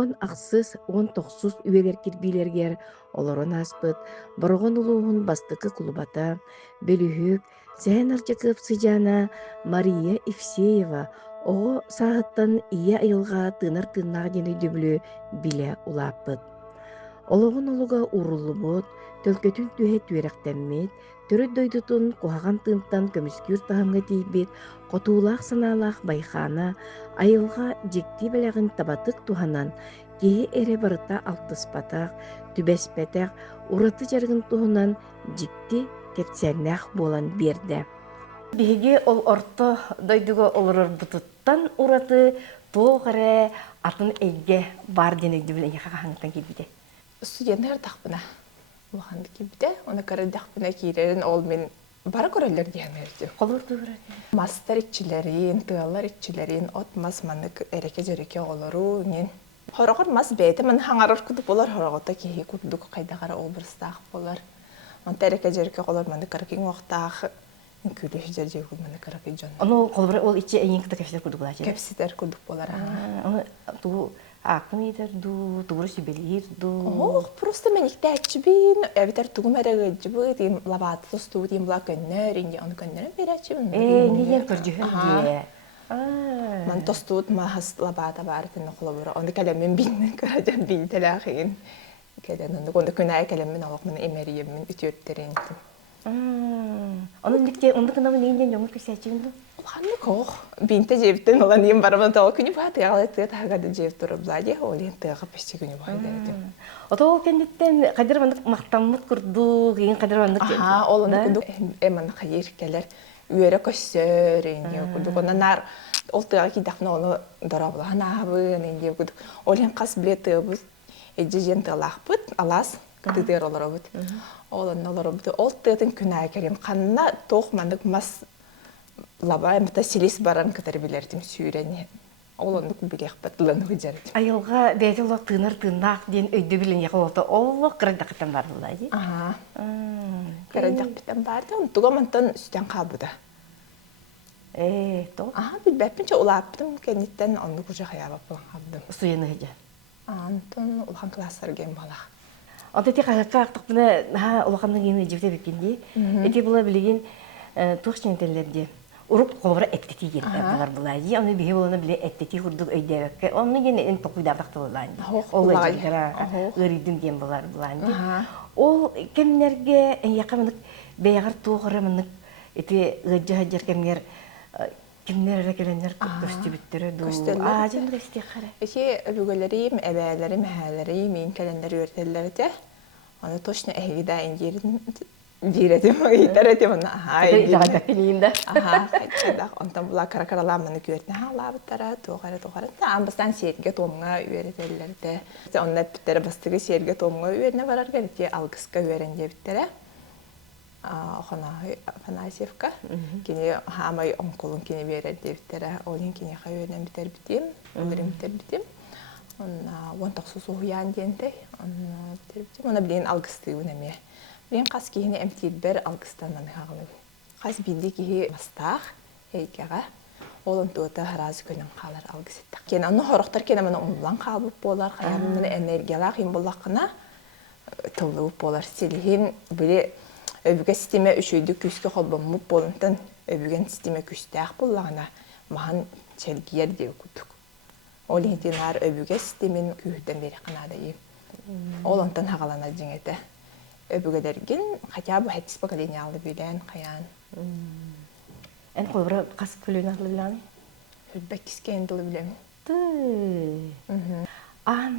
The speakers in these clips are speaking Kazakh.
он ақсыз, он тоқсыз үелер кирбилергер олорон аспыт, борогон улуғын бастықы кулубата, бөлүхүк, сән арчакып сыжана Мария Евсеева, оғы сағыттан ия айылға тынар тыннақ дені дүблі біле улаппыт. Олоғын олуға уруллубут, төлкөтүн түхе түеректенмет, төрөт дойдутун кухаган тынтан көмүскүр тахамга тийбит, котуулаах санаалаах байхана, айылға жекти белегин табатык туханан, киһи эре барыта алтыспатаах, түбеспетех, ураты жаргын туһунан жикти кепсеннах болан берде. Биһиги ол орто дойдуга олорор бутуттан ураты тоғаре атын эйге бар денегди билен яхахаңтан кибиде. Студенттер тақпына улахан кибиде, оны карадақпына кирерин ол мен бара көрөлөр диянерди. Колор дурат. Мастер ичилерин, тыалар ичилерин, от мас манык эреке жереке олору нен. Хорогор мас бейте мен хаңарар кудук болар хорогота кихи кудук кайдагара обрастаах болар. Онта эреке жереке олор манык каракин вақтаах күлеш жерже куд манык каракин жон. Ону колор ол ичи эйин кыта кептер кудук болар. Кепситер кудук болар. Ону ту акмыйдер ду, тугурус белир ду. Ох, просто мен иктәчбин, әбитер тугум әрәгәҗбе дим лабат тосту дим лакеннәр инде аны көннәр берәчбин. Нигә көрҗүһән дие. Ман тостут махас лабата бартын хлобра. Аны каләмен бин караҗан бин тәләхин. Кәдән аны гонда күнә каләмен алып мен эмәрием мен үтөттерин. Аны никте онда кына мен инден яңгыр күсәчиңдү. Ханны кох. Бинте жептен алан ем барман тау күнү бат ягалатты тагады жеп туруп блади олен тагы пешти күнү байда. Ото кендиттен кадыр мандык мактаммыт курду, кийин кадыр мандык. Олын күндү эман хайыр келер. Үере көсөр инде күндү конар ол тагы кидахна оны дарабла ханабы инде күндү олен кас билеты бу эжен талахпыт алас кадыр олоробут. Олын олоробут ол тагын күнә керем канна тох мандык мас лаба эмта селис баран катар билердим сүйрәне. Олонды билек батланы хүҗәрд. Айылга бәҗело тыныр тыннак ден өйдө билен якалата оллык кырдактан бар булай. Кырдак битен барды, онтуга мантан үстән кабыда. То. Билбәппенчә улаптым, кенеттен аны күҗә хаябап кабдым. Суяны һәҗә. Антон улхан класслар ген бала. Атети кагактык буна улаханның гене җибдә бикенди. Эти була билеген тохчентелләрдә. Урук колбара эттети генер булай. Аны бие буланы биле эттети хурдук өйдәбәккә. Аны гене эн токуйда тактылган. Ол җиргә гыридин ген булар буланды. Ол кемнәргә эн якын бәягыр тугырымны эти гыҗа кемнәр кемнәр келәннәр көстү биттере ду. Җин гысти хара. Эти бүгәләрем, әбәләрем, хәләрем мен келәннәр йөртәләрдә. Аны точно әгидә индирин диретим, итеретим аны. Идага филинде. Кайда онтан була каракараламны күртне халабыттара, тугары. Амбастан сетге томга үйрәтәләрдә. Онда биттәре бастыгы сетге томга үйрәтне барар гәрәк, алгыска үйрәнде биттәре. Афанасьевка, кини хамай онколун кини берәде биттәре, олин кини хайырдан битәр битем, оларым битәр битем. Онна онтаксыз уян дигәндә, онна битәр битем. Оны белән алгысты үнәме. Мен қас кейіне әмтейді бәр алғыстаннан қағылым. Қас білді кейі мастақ, әйкеға, олын тұғыта ғаразы көнін қалар алғысеттік. Кен аны хорықтар кені мұны ұмылан қалып болар, қаябын мұны энергиялақ ем болақына тұлып болар. Селіген біле өбіге системе үшөйді күскі қолбамып болынтын өбіген системе күстәқ болағына маған чәлгер деу күдік. Ол ентен ар өбіге системен күйірден бері қанада ем. Олынтын хағалана жеңеті. Өбүгедерген, хотя бы хәтис поколениялы билен, қаян. Ән қолбыра қас күлін ағылы біләні? Үлбәк кіскен дұлы білем.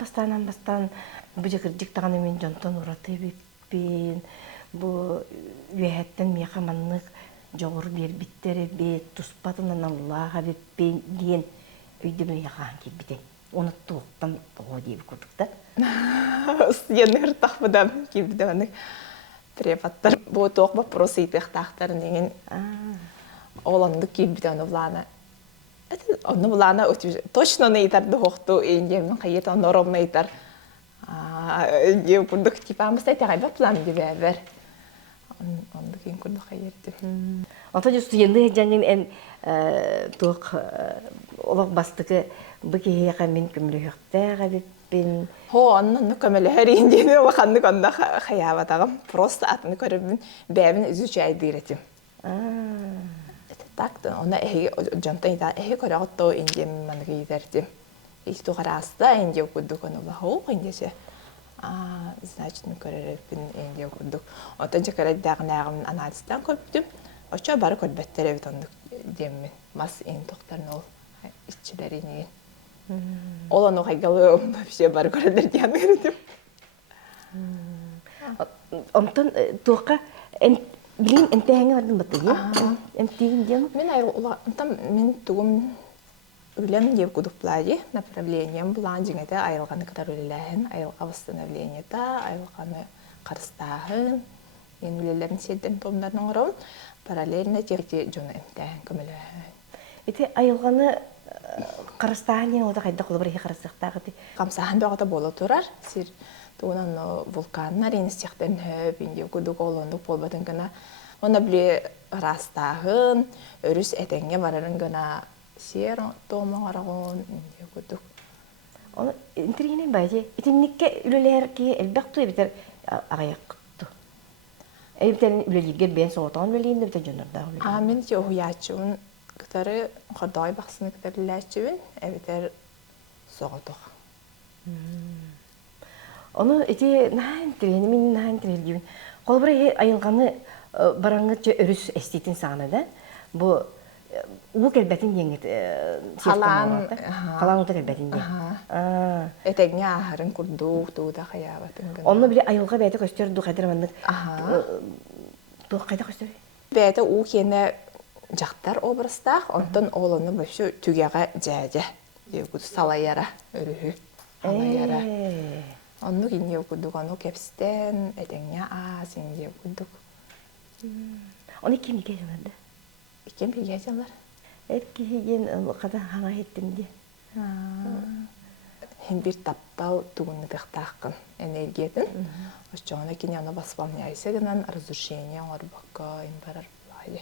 Бастан, бұ жекір диктағаны мен жонтон ұраты бекпен, бұ үйәттен меқаманлық жоғыр бер біттері бет, тұспатынан Аллаға бекпен дейін өйді білен яқаған кел бітен. Оны тоқтан тоғы дейбі көрдікті. Студенттер тақпыдам кейбірді оны препаттар. Бұл тоқ вопрос етіқ тақтарын деген оланды кейбірді оны бұланы. Оны бұланы точно оны етарды оқты енгемнің қайет оны ромна етар. Еу күрдік типа амыстай тағайба бұланы деп әбір. Онды кейін күрдік қайерді. Ата жүсті енді жәнген ән тоқ олық бастығы бұ кейеға мен күмілі өқтәға бет бин. Хо анны көмөлөһөр индине улаханны конда хаябатагым. Просто атны көрүбүн бэбин изучай диретим. Так, она жантан ита көрөгөттө индием манги дертим. Исто гараста индио кудук онула хоо индисе. Значит, мы көрөрөбүн индио кудук. Отон жакарат дагынагым анализтан көптүм. Очо бары көрбөттөрө битондук демми. Мас ин доктор иччилерини. Ол аны хайгалы вообще бары көрөдөр диян бердим. Онтон тука билин энтеһеңе бардым батыгы. Энтеген дем. Мен тугум үлем деп кудуплади направлением булан жиңете айылганы катар үлеләһен, айылга восстановлениета, айылганы карыстаһын, мен үлеләрен седден томнарның орын параллельно техти жона энтеһен көмөлөһөн. Ити айылганы карыстаһын ода кайда кулбар карыстактагы ти. Камсаһын багыта бола турар. Сир тугунан вулканнар инстектен бинде кудук олондук болбатын гына. Оны биле растаһын, өрүс этеңге барарын гына сер томоңарагон кудук. Оны интергене баje. Итинникке үлелер ки элбакту битер агаякту. Эбитен үлелиге бен соотон үлелинде битер жонорда үлелин. Мен те оячун кытары кырдай баксыны кытарлачыбын, эбитер соотох. Оны ити нан трени мен нан трелгибин. Колбура айылганы бараңгыча өрүс эститин саны да. Бу келбетин еңет Халан халаңыта келбетин де. Этеңе ахарын курдук тууда хаябатын. Оны биле айылга бәйте көстөрдү кадыр мандык. Ту кайда көстөр? Бәйте у кене жактар образда, онтон олону вообще түгәгә жәҗә. Дигү салаяра өрүһү. Салаяра. Онну кине кудук аны кепстен этеңе син дип кудук. Оны ким икәнләр? Икем бигәҗәләр. Киген када хана еттим де. Хин бир таптал тугунны тактакын энергиятын. Ошчоны кине аны восполняйся гынан разрушение орбакка имбарар бай.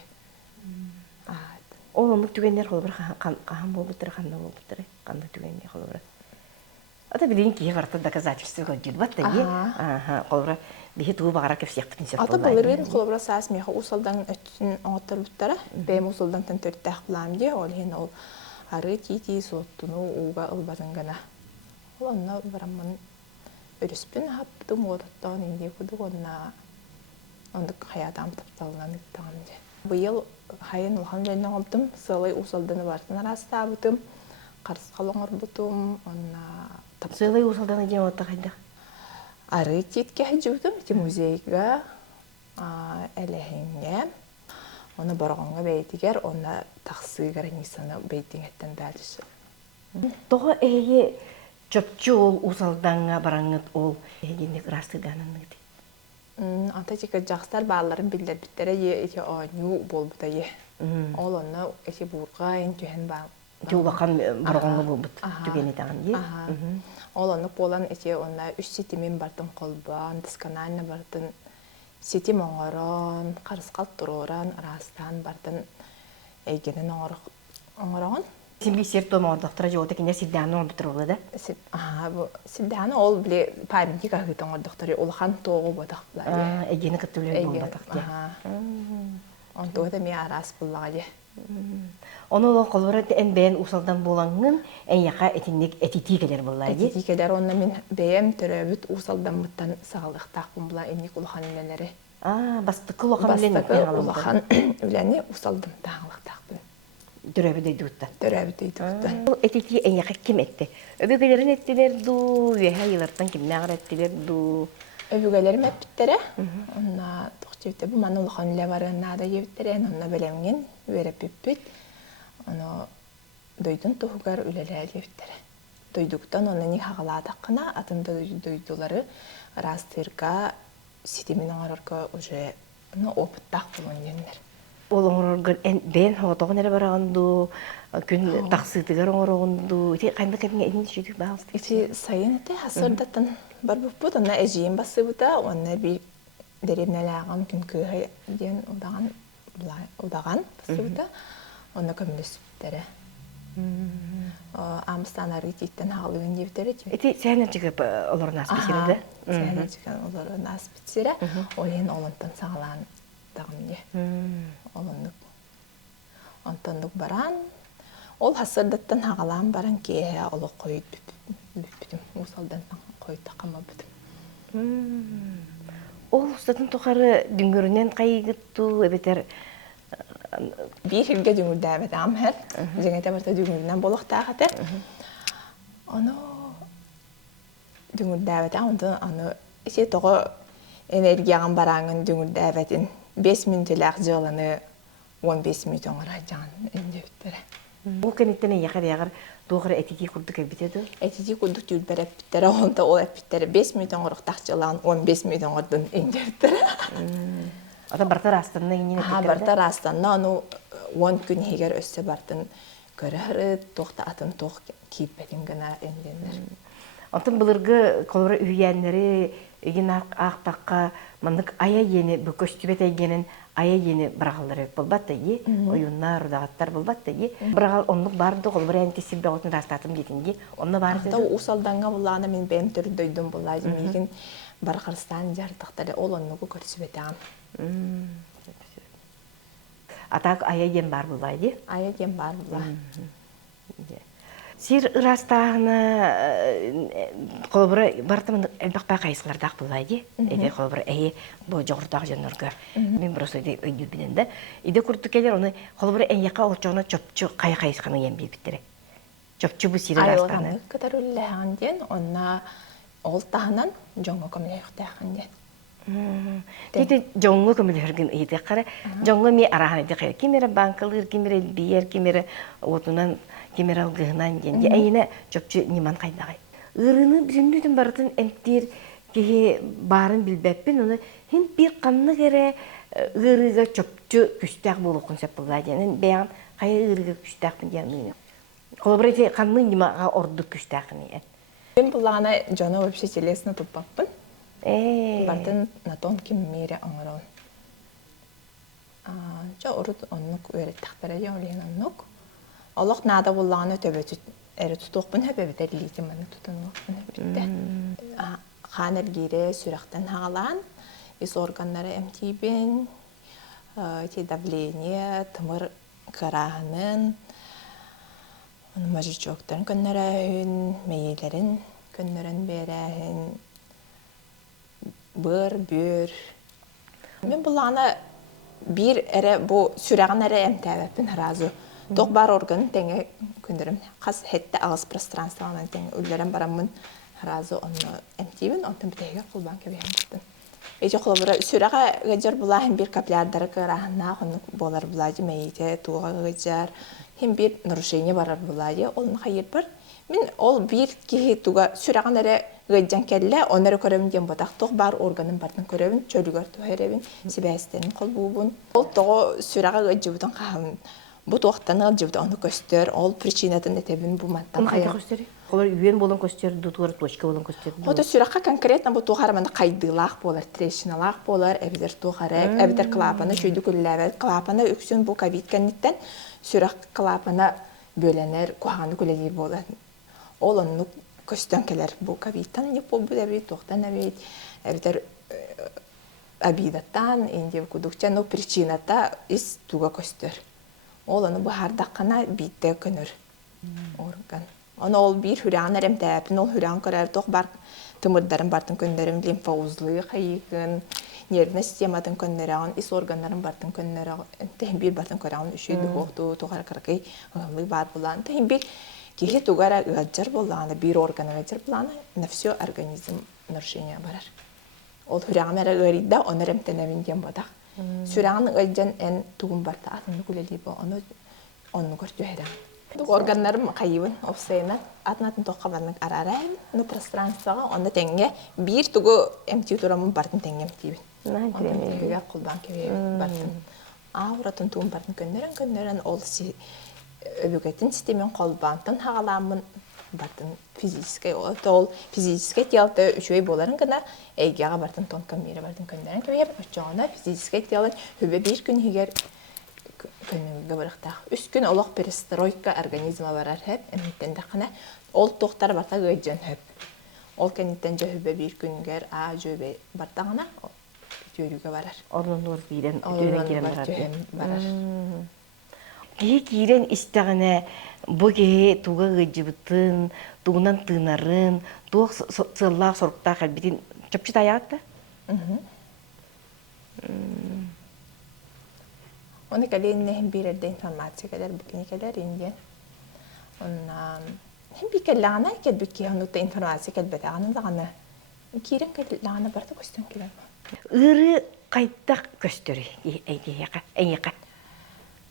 Ол мук түгеннер холбар кахан болуп тур, кандай болуп тур, кандай түгеннер холбар. Ата билин ки барта доказательство көдүр батта ге. Холбар бихи туу багара кепсек битин сеп. Ата булырын холбар саас меха усалдан өттүн оңотор буттара. Бем усалдан тен төрттак булам ди, ол хин ол ары тити соттуну уга ылбатын гана. Олонна барамын өрүспүн хаптым оттан инде кудук онна ондук хаятам тапталынан иттаган ди. Быйыл хайын улхан жайнан оптум, сылай усалдан бартын арастабытым, карыскалоңор бутум, онна сылай усалдан ген отта кайда. Ары титке хажыбытым, ти музейга элехинге. Оны барганга бейтигер, онна таксы границаны бейтиңеттен дальше. Тога эге чөпчү ол усалданга бараңыт ол эгенде растыданын ди. Ата чика жакстар бааларын билдер биттере эти аню болбута е. Ол онна эти бурга ин төһен баа. Жолбакан барганга болбут түгени тагын ди. Ол онна полан эти онна 3 сетимен бартын колбан, досконально бартын сетим оңорон, карыскал туруран, растан бартын эгенен оңорон. Симби сертома доктора жота кине сидданы бутурулу да. Бу сидданы ол биле памятки кагытын доктора улхан тогу батакла. Эгени кыттылы болбатакты. Он тогда ми арас буллагы. Оны ол колбара эн бен усалдан болаңын эн яка этинник этитикелер буллагы. Этитикелер онна мен бем төрөбүт усалдан мыттан сагалыктакпын була энник улхан элелери. Бастыкы улхан элен улхан үлени усалдан тагылыктакпын. Дөрөбү дейдүттә. Дөрөбү дейдүттә. Этити эн яка ким этти? Өбөгөлөрүн эттилер ду, веха йылыртан кимнәгәр эттилер ду. Өбөгөлөрүм эппиттере. Онна тохчебите бу маны улхан эле барына да ебиттере, онна белемген берип пиппит. Оны дойдун тухугар үлелер ебиттере. Дойдуктан оны ни хагалатакына атында дойдулары растырга ситимин арарга уже опыттак болгондер. Олоңорган бен хотогон эле бараганду, күн таксытыгар оңорогунду, ити кандай кемге эдин шүтүк баалсты. Ити сайын эте хасырдаттан бар буппут, онна эжиен басыбыта, онна би деревнелааган күнкө ден удаган басыбыта, онна көмүлөсүптөрө. Амстан аргититтен хаалыгын дебитери. Эти сәнер жигеп олорун асписире да. Сәнер жигеп олорун асписире. Ойын олонтан сагалан дагымне. Олоннук. Онтондук баран. Ол хасырдаттан хагалан баран кие оло койд бүтүм. Усалдан койд такама бүтүм. Ол устатын тухары дүңгөрүнен кайгытту эбетер bir hilge düngürdäbet amher. Jengete barta düngürden boluqtağıtı. Onu düngürdäbet amdı onu ise toğu energiyan barağın düngürdäbetin 5 minütülük jığılını 15 minüt oңора жан эндебиттер. Бу кенеттен якыр ягыр doğru etiki kurduk ebitedi. Etiki kurduk jülberep bitter onda ol bitter 5 minüt oңорuk taqçılan 15 minüt oңордун эндебиттер. Ата бартар астында ине Ha bartar astanda onu 10 gün heger össe bartın görür toqta atın toq kiyipedin gana endenler. Атын былыргы колора үйәннәре еген ақтаққа мындык ая ені бүкөстүбет әйгенін ая ені бырағалары болбатта е, ойыннар, ұдағаттар болбатта е. Бырағал онлық барды қол бір әнті сілбе отын растатым кетінге, онны барды. Усалданға бұлағына мен бәйім түрі дөйдім бұлайды. Меген Барқарстан жартықтары ол онлығы көрсібетам. Атақ ая ен бар бұлайды? Ая ен бар бұлайды. Сир ырастағына қолыбыры бартымын әлбақпа қайсылардақ бұлайды. Әйде қолыбыры әйе бұл жоғыртақ жөніргі. Мен бұрыс өйде өйдебінен де. Иде күртті келер, оны қолыбыры әйеқа олчағына чөпчі қайсықаны ен бейбіттірі. Чөпчі бұл сир ырастағына. Айылғаны көтер өліліған ден, онына ол тағынан жоңғы көмілі өқтіған ден. Теді жоңғы көмілі өрген үйді қары. Жоңғы ме арахан еді қайыр. Кемері банкалыр, кемері бейер, кемері отынан кемер алгыгынан денде әйіне чөпчі неман қайдағай. Үріні бүзіндудің барытын әмттер кеге барын білбәппен, оны хен бір қанны кәрі үріға чөпчі күстәқ болу қонсап бұлдай денін бәян қайы үріға күстәқпін дейін. Қолыбыр әте қанны немаға орды күстәқыны ән. Мен бұлағына жоны өпші телесіні тұппаппын. Бартын натон кем мере аңырауын. Жа ұрыт оннық өреттіқ бәрі олейін оннық. Олық нада бұлағаны төбетіт әрі тұтуқпын өпебет әлейтін мәні тұтынуқпын өпетті. Қан әргері сүрақтан хағалан, ес органлары әмтейбен, давление, тымыр қарағының, мажычоқтарын көннәрәйін, мейелерін көннәрін бәрәйін, бір, бүр. Мен бұлағына bir ere bu sürağın ere emtəbəpin razı. Toq bar organın tenge kündürüm. Qas hette ağız prostranstvanan tenge üllərin baramın razı onu emtibin, ondan bitəgə qulban kəbəyən bittin. Ece qulabıra sürağa gıcar bulağın bir kaplardarı qırağına onu bolar bulacı meyite tuğa gıcar. Hem bir narушение barar bulacı. Onun hayır var. Min ol bir ki tuğa sürağın ere gıcan kelle onları körəbin den bodaq. Toq bar organın bardan körəbin, çölügər tuğerəbin, sibəstənin qol buğun. Ol toğı sürağa gıcıbıdan qağın. Bu toqtanı gıcıbıdan onu göstər. Ol причинатын etebin bu maddan. Onu qayda göstəri? Onlar üyen bolan göstərdi, tuğar точка bolan göstərdi. O da sürağa konkretna bu tuğarmanda qaydılaq bolar, treşinalaq bolar, əbidər tuğarı, əbidər klapana şöydü gülləvət. Klapana öksün bu COVID kənitten süraq klapana bölənər, kuğanı güləlir bolar. Ol onu köstönkeler bu kabittan ne bu da bir toxtan evet evet abidattan indi kudukça no причината is tuga köstör. Olanı bu har dakana bitte könür organ. Onu ol bir hüraner emtəpin ol hüran karar tox bar tımırdarın bartın könderim limfa uzluğu qayıqın nervine sistematın könderan is organların bartın könderan teh bir bartın karan üşüdü hoqtu toxar qarqay ğıllı bar bulan teh bir Кихи тугара гаджар боллана, bir органа гаджар боллана, на все организм нарушение барар. Ол хүрәгәмәре гәридә онырым тәнәвиндән бодак. Сүрәгән гаджан эн тугын барта атны күләли бу, оны көртүһәдә. Органнарым кайыбын опсайна, атнатын тоққабанның арарайын, ну пространствага, оны тәңгә bir тугы эмти турамын бартын тәңгәм тибин. Оны кулбан кебе бартын. Авратын тугын бартын көндөрөн ол си öbügetin sistemin kolbantın hağalamın bartın fizikske ol fizikske tiyalta üçüy boların kana bartın ton kamera bartın könderen köye açana fizikske tiyalan hübe bir gün higer көнүнгө барыктак. 3 күн олох перестройка организма барар хеп, эмиттен дакына ол тохтар барта гыжын хеп. Ол кенеттен жөбө бир күнгөр жөбө бартагына жөрүгө барар. Орнонор бирен өтөнөн кирен барар. Кирен истегене бу ге туга гыжыбытын, тугунан тынарын, туг сыллак сорукта халбитин чөпчү таягатта. Оны кален бирерде информация калер букини калер инден. Hem bir kellana kel bir kihonu da informasiya kel betağını da ana. Kiren kellana barta koştum kiren. Irı kaytak gösteri eyyaka.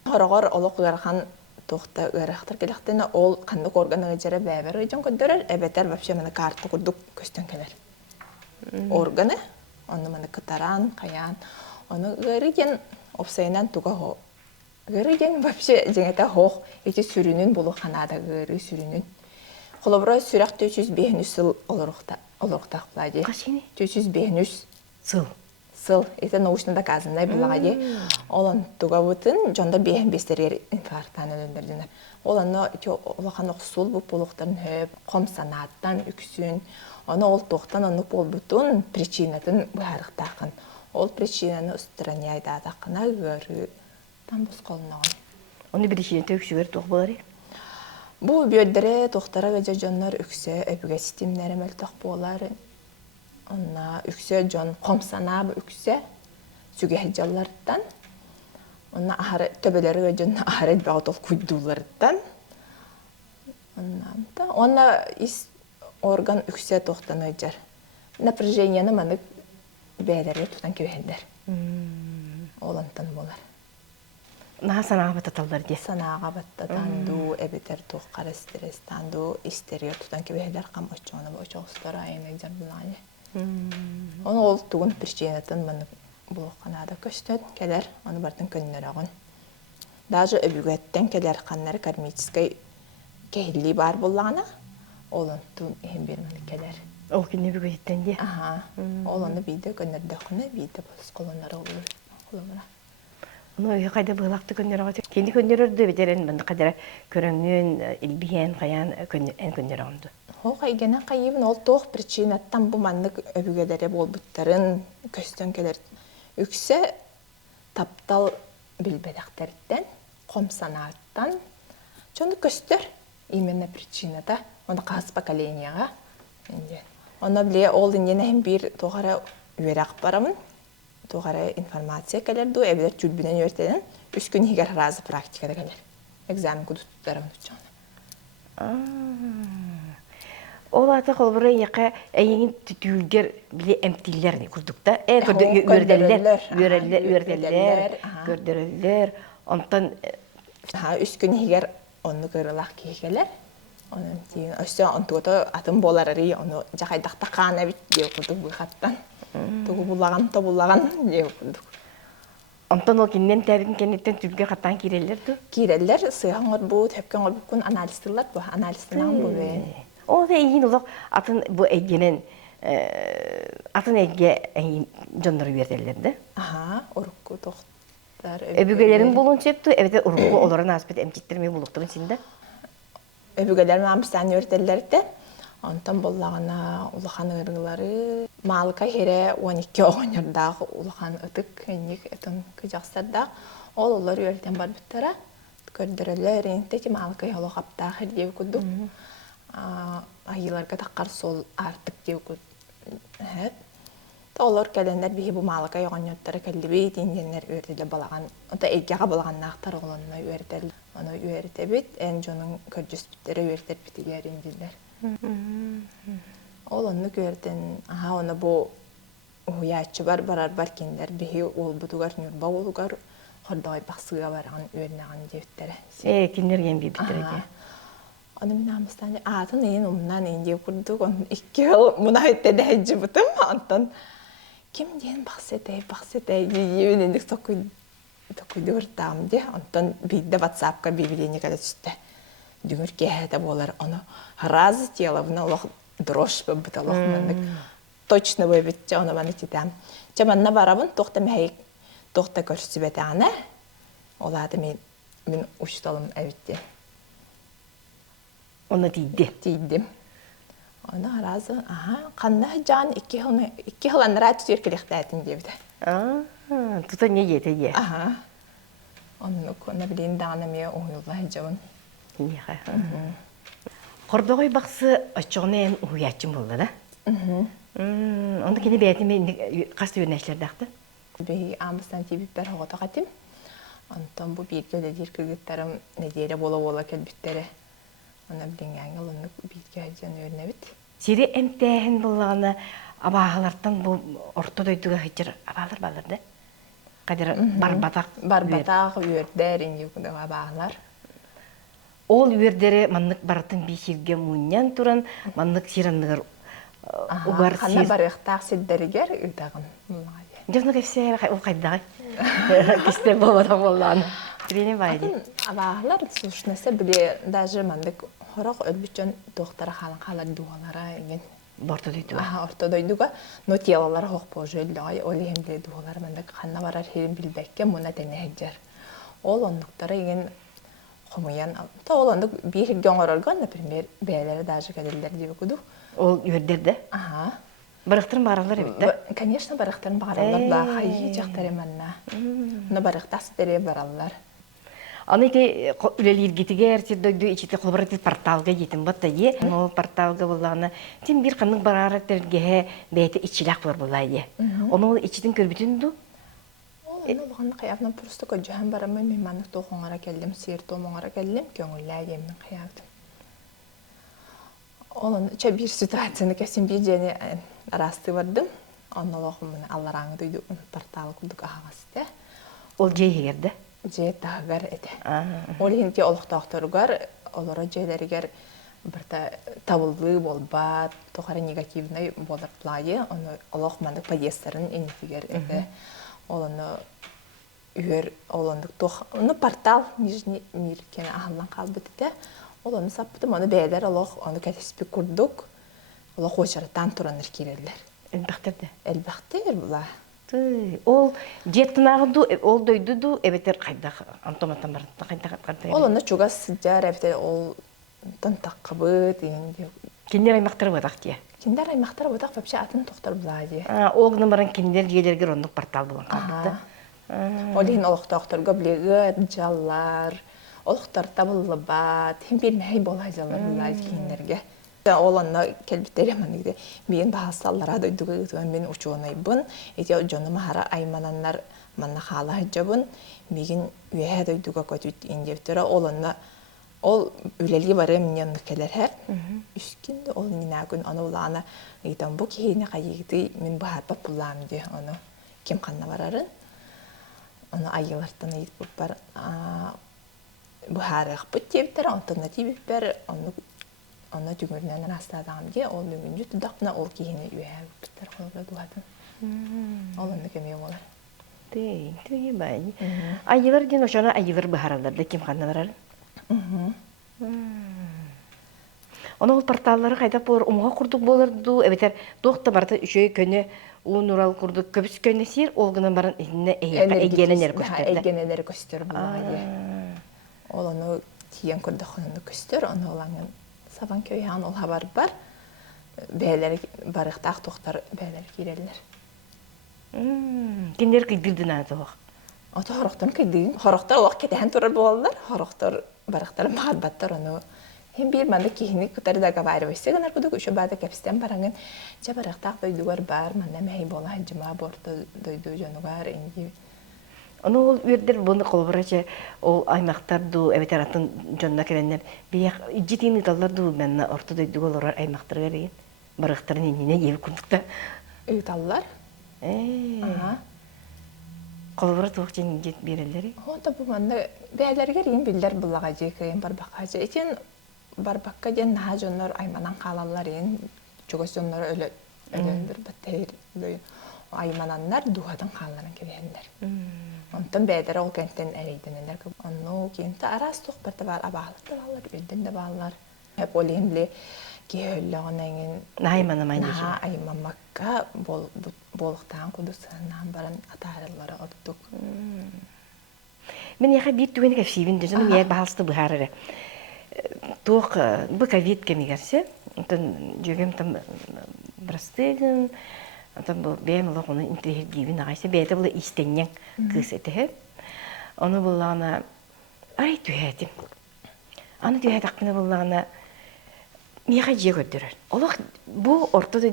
Horogor oloq garhan toxta garahtar kelextene ol kandık organı jere bäber öjön ködörür ebeter вообще mena kartı kurduk koştum keler. Organı onu mena kataran kayan onu garigen opsaynan tuga ho. Garigen вообще jengete hoq eti sürünün bulu xanada gari sürünün. Kolobra sürak 405 sıl olurukta plaji. Kaçını? 405 Сыл. сыл. Это научно доказанное благо. Олон туга бутын жонда 5-5 инфарктан өндөрдүнөр. Оланы олахан оксул бу полуктарын хөп, комсанаттан үксүн. Аны ол токтан аны болбутун причинатын барыктакын. Ол причинаны устраняйда дакына көрү там бусколногон. Оны причина төксүгөр ток болар. Бу бөддере тоқтара гажа жоннор үксе өбүгө системнери мөлтөк болар. Онна үксе жон комсана үксе сүгөжаллардан. Онна ахары төбөлөрү жон ахары багытол куйдуулардан. Онна ис орган үксе тоқтаны жар. Напряжениені маны бәлері тутан көйендер. Олантан болар. Наha sanağa batatалдар де. Санаға баттатанду, эбетер тоққары стресстанду, истерия тутан кебеһелер қам очоны очоғыстар айына жарбыланы. Оны ол туғын причинатын маны бұлыққанада көстен келер, оны бартын көннер ағын. Даже өбігеттен келер қаннары кармическай кейли бар болағына, олын туын ехен бермені келер. Ол күнне бүгеттен де? Оланы бейді көннердіқыны, бейді бұлыс қолынары олымыра. Onu kayda bılaktı könler ağadı. Kendi könler ördü bederen ben kadar körüngün ilbiyen kayan en könler ağındı. O kaygana kayıbın ol toğ prичинаттан bu manlık öbügelere bol büttарын köstön keler. Ükse taptal bilbedakterden, komsanattan çoğunu köstör именно причинада. Onu қас поколениyaga. Ona bile oldu yine hem bir toğara üyerak baramın. Toğara informasiya kelerdi, evler tülbünen yörteden 3 gün higer razı praktikada keler. Egzamin kudutlarım tutacağım. Ola ata kolbura yaka eyin tütülger bile emtiller kurdukta. Gördürürler. Ondan 3 gün higer onu kırılak keler. Onun için öşte ontuğda atım bolararı onu jakaydakta kana bit diye kurduk bu hattan. Tuğu bulagan diye kurduk. Ondan o kinden təbin kennetten tülge katan kireller tu? Kireller sığanlar bu, tepken ol bukun analizdirler bu, analizdinan bu be. O da eyin olaq atın bu egenin atın ege jonları verderlerdi. Aha, orukku toxtar. Öbügelerin bulun çeptu, evet urukku olarak nasip et emcittirmeyi buluktun içinde. Öbügeler mamıstan yörderler de. Ondan bollağına ulağan ırgıları malka here 12 oğanyardağı ulağan ıtık enik etin kıcaksarda ol onları yörden bar bittara gördürürler ente ki malka yolu kaptağı her diye kuduk ayılarga takkar sol artık diye kuduk olur gelenler bihi bu malka oğanyardağı kelli beyt ingenler yördeyle balağan o da egeğe balağan nağtar oğlanına yördel onu yördebit en jonun körcüs bittere yörder bitiler indiler. Olanı gördün, aha ona bu huyatçı barar kendiler bihi ol budugar nurba olugar horday baxsıga baran öğrenan devtere. Kinler gen bir bitirdi. Onu minamıstan atın en umdan enge kurduk on 2 yıl münahette de hecci butum ondan kim diyen baxsete yevenendik tokuydu ortam diye ondan bir de WhatsApp'ka birbirine kadar üstte. Düngür kehete bolar onu razı теловна лох дрожь быталох маннык точно бебитче оны маны титем. Чаманна барабын тохта мехей тохта көрсүбете ана. Олады мен ұшталым әвітте. Оны тиді. Тейдім. Оны аразы, қанна жан 2 жыл аныра түтер келекті әтін дебді. Тута не ете е? Оны көне білейін дағына ме оңылға жауын. Қордоғой бақсы очоғына ән ұячым болды да? Онды кені бәйтіме қасты өрнәшілерді ақты? Бей амыстан тейбіп бәр оғыта қатым. Онтан бұл бейітке дәдер кіргіттарым нәдейлі бола кәлбіттері. Оны білген әңгіл оны бейітке әден өріне біт. Сері әмтәхін болағына абағалардан бұл орта дойдуға хетер абағалар балар да? Қадыр барбатақ үйер. Барбатақ үйердер, инге абағалар. Ол үйердері маннық баратын бейхерге мұниян тұран, маннық сиранығыр угар сир. Қана барықтақ седдерігер үйдағын. Жоғны көпсе ол қайдағы? Кісте болмадақ болағына. Бірене байды? Абағалар сұшнасы біле, даже мандық хорақ өлбітчен доқтары қалар дуғалара енген. Борта дойдуға? Орта дойдуға, но телалар хоқ божы өлдіғай, ол емді дуғалар мандық қанна барар херін білдәкке мұна тәне әджер. Ол ондықтары енген қомыян алып. Та ол ондық бір гөн орорған, например, бәлері даже кәделдер деп өкіду. Ол үйердерді? Барықтырын бағаралар өбітті? Конечно, барықтырын бағаралар. Баға ей жақтары манна. Но барықтасы дәрі баралар. Аны ке үлелер гитиге әрсет дойду ичите қолбараты порталға етім батта е. Ол порталға болағына тем бір қанның барараттарге бәйті ичілақ бар болай е. Оны ол ичитін көрбітін ду? Ол оған қияғынан просто көджіған барамай мейманық тоқыңара кәлдім, сиыр томыңара кәлдім, көңілі әгемнің қияғдым. Олон бір ситуацияны кәсін бір жені арасты бардым. Оны олығым аллараңы дойду порталы күлдік ағасыды. Ол жей егерді? Жей тағығар әді. Ол енде олықтақтарығар, олары жейлерігер бірді табылды болбат, тоқары негативный болар плайы, оны олық мандық подъестерін енетігер әді. Оланы үйер, оландық тоқ, оны портал Нижний мир кені ағылан қалбыды де. Оланы саппыдым, оны бәйлер олық, оны кәтеспі күрдік, олық ойшараттан тұраныр керелер. Әлбәқтірді? Әлбәқтір бұла. Ол жеттінағы ду, ол дойду ду, әбетер қайдағы антоматтан барында қайдағы? Ол оны чуға сыджар, әбетер ол тантаққы бұд, еңде. Кендер аймақтары бұдақ дия? Кендер аймақтары бұдақ, бәпше атын тоқтар бұла дия. Оғының баран кендер жейлергер ондық портал болған қалдықты? Ол ең олықтақтарға білегі, жаллар, олықтарда бұлы бат, хем бір мәй болай жалар бұлай кендерге. Ол анна кәлбіттері мәнігде мен бағасаллара дойдуға ғытуан мен ұчуынайбын. Әте жоны мағара аймананлар манна қала ғыджабын. Меген үйәе дойдуға көтүт ендептері. Ол анна ол үлелі бары менен нүкелер әр. Үскенді ол нина күн аны олағына ғытан бұл кейіне қайығыды мен бағатпап бұлам де. Оны кем қанна барарын. Оны айылартан айып бар. Бұхарық бұт дептері, онтығына тейбіп бәрі. Оны түгірінен растадағым де, ол мүгінді тұдақпына ол кейіне үйәе бүттер қолға дуатын. Ол оны көмей болар. Түге бәйі. Айылар ден ошана айылар бұхараларды кем қанна барарын? Оны ол порталлары қайдап болар, ұмға құрдық боларду, әбетер доқта барды үшөй көне ұн ұрал құрдық көбіс көне сер, ол ғынан барын әйгененер көстерді. Әйгененер көстер бұлағайды. Ол оны тиен көрді қонуны көстер, оны олаңын Сабан көйян ол хабар бар, бәлері барықтақ тоқтар бәлері керелер. Кендер күйдірдің аты оқ? Оты хорықтарын күйдігін. Хорықтар оқ кетен тұрар болалар, хорықтар барықтары мағарбаттар оны. Хем бір маңда кейіні күтәрі дағы бәрі өйсе ғанар күдік үші бәді кәпістен бараңын. Жа барықтақ дойдуғар бар, маңда мәй бола жыма борты дойду жануғар әнге. Оны ол өрдер бұны қолбырача ол аймақтарду, әбетер атын жонына керенлер. Бияқ жетені талларду мәнна орта дойду олар аймақтар кереген. Барықтарын еніне ебі күндікті. Үйталлар? Қолбыра туық жеңін жет берелері? Онда бұл мәнді бәлерге ең білдер бұлаға жекірен барбаққа же. Етен барбаққа ден наға жонлар айманан қалалар ең жүгіс жонлар өлендір бәттер аймананлар дуғадан қалаларын керенлер. Онтан бәдері ол кәнттен әрейденелер. Онны кенті арас тоқ бәрді бар, абағылықты балар, өйден де балар. Әп ол емлі кейөліғын әңін... Найманамайын деші? Наға аймамаққа болықтан құдысынан баран атарылары ұттық. Мен яха бит түген кәфсибин дежен мен баалсты быхарыра. Тох бу ковид кемигерсе, тон жөгем там брастыгын, там бу бем логоны интердивин агайсы бете бу истеннен кыз эте. Оны булана ай түһәтим. Аны түһәт акны булана миха жегөдөрөр. Олох бу ортодой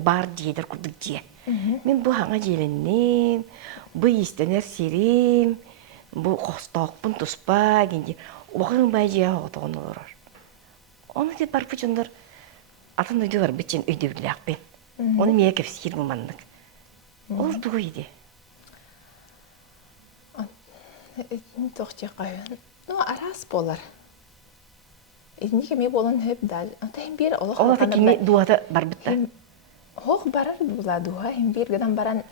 бар жейдер курдук жие. Мен бу хаңа желеннем, бу истенер сирим, бу костокпун туспа генде. Оғын бай жия оғытығын олар. Оны деп бар пүчіндір атын өйді бар бітчен өйді білі ақпен. Оны мия кәпсір мұмандық. Ол тұғы еді. Тоқче қайын. Ну, арас болар. Едіне кеме болын хөп дәл. Отайын бір олық. Ол ата кеме дуаты бар бітті? Хоқ барар бұла дуға. Хем бір ғадан баран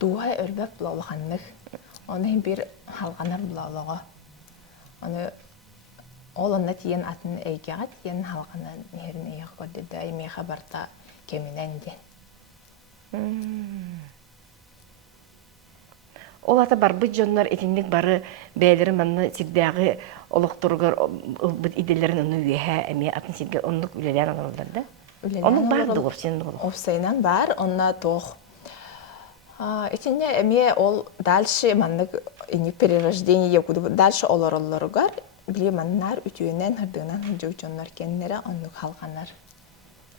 дуға өрбәп бұла олықанлық. Оны хем бір халғанар бұла олығы. Оны ол онна тиен атын әйгеға тиен халғанан нерін әйгі көрдеді. Әйме қабарта кемінен ден. Ол ата бар бұд жонлар етіндік бары бәлері манны сирдәғы олықтырғыр бұд иделерін оны үйеға әме атын сирге онлық үлелер анылдар да? Оның барды ол сенің ол? Офсайнан бар, онна тоқ. Етінде әме ол дальше маннық перерождение екуді. Дальше олар-оларығар біле маннар ütüğünden hırdığынан hırcı uçonlar kendilere onluk halkanlar.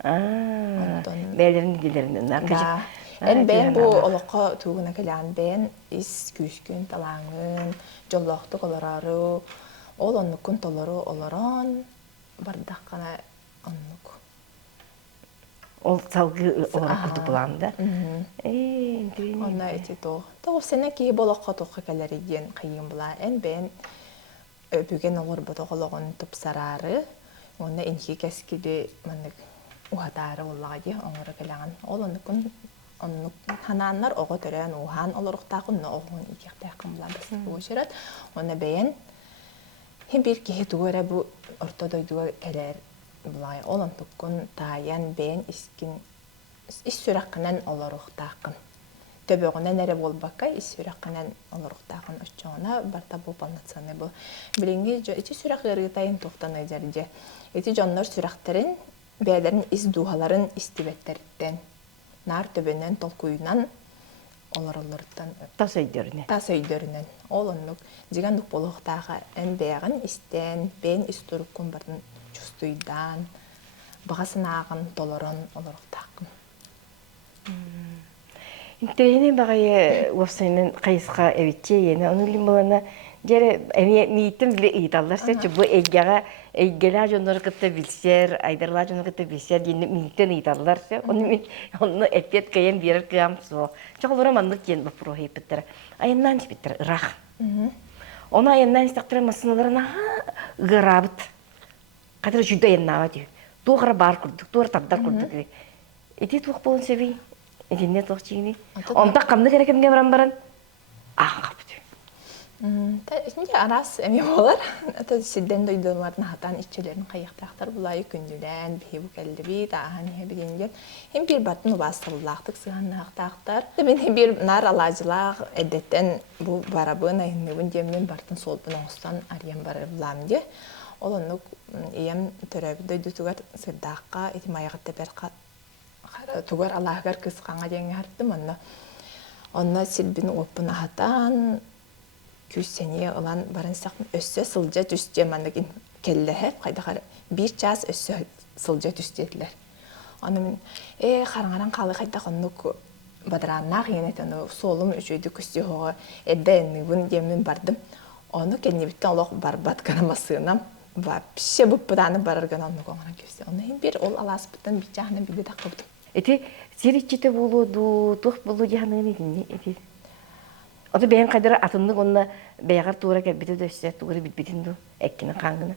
Bәлерін иделерін. Da. Ben bu oluqa tuğuna kelen ben is küskün talağın, jolloqtuk olararı, ol onnukun toları olaran bardaqana onnuk. Ол салгы олар курдук буламда. Онна эти то. То сене ки болохқа тоққа келер иден кыйын була. Ben öpügen olur bu toqoloğun tupsararı. Онна инхи кескиде маннык ухатары уллагы оңора келеген. Ол onnukun onnuk hananlar oğu tören uhan olurqtaqın oğun itiqtaqın bulabız bu şerat. Ona beyen hem bir ki tuğra bu ortodoyduğa keler bulay. Olan tukkun tayan beyen iskin is süraqınan olurqtaqın. Töböğüne nere bolbakka is süraqınan olurqtaqın öççoğuna barta bu palnatsanı bu. Bilingi içi süraqları tayın toqtan ayjarıca. Eti jonlar süraqtарын beylerin is duhaların istibetleritten. Nar töbenen tolkuyunan olarlardan Tas öydörünen. Olunluk jiganduk boluqtağa en beğen isten ben isturukun barın çustuydan bağasınağın toloron olurqtaqın. Интерене багай уфсайнын кайыска эвитче йene onu limbalana jere эми мийтим биле ыйталларса бу эйгелер жонор кытта билсер, айдарлар жонор кытта билсер дине мийтен ыйталларса onu эпет кайын берер кам со. Чоглора мандык кен бу прохиптер. Айнан биттер рах. Оны айнан истактыр масыналарына гырабыт. Кадыр жүдө айнава ди. Тугра бар курдук, тугра таддар курдук. Эти тук болон себей. Эдинне тоқчигини. Онда қамды керекемге баран аңғапты. Şimdi aras emi olar. Ata sidden doydularına hatan iççilerin qayıqtaqtar bulay kündülen bihi bu keldi ta hani bilingen. Hem bir batın basıllaqtık sığanaqtaqtar. Ben hem bir nar alacılaq edetten bu barabın ayını demden bartın sol bunustan arayan barab bulamdı. Olonuk iyem törəbi doydutugar sırdaqqa etimayaqta berqa tugar Allah'gar kısqağa den hardım onda. Onda silbin opuna hatan küseniye olan baransaq össe sılca düşce mandakin kellehe qaydaqar bir ças össe sılca düşdediler. Onu men qarаңаран qалы qayda qonnuk badaranaq yeneten solum üçüydü küsü hoğa edden bun demin bardım. Onu kenni bitti Allah barbat kanamasınam. Вообще bu budanı barargan onu qoğana küsü. Onu bir ol alasbıtan bir cahne bir de taqıbdım. Эти сиричите болуду, тух болу жаһанын идинне эти. Ото бен кадыр атынны онна бягар тура келбите дөссе, тугары битбитин ду, эккине каңгына.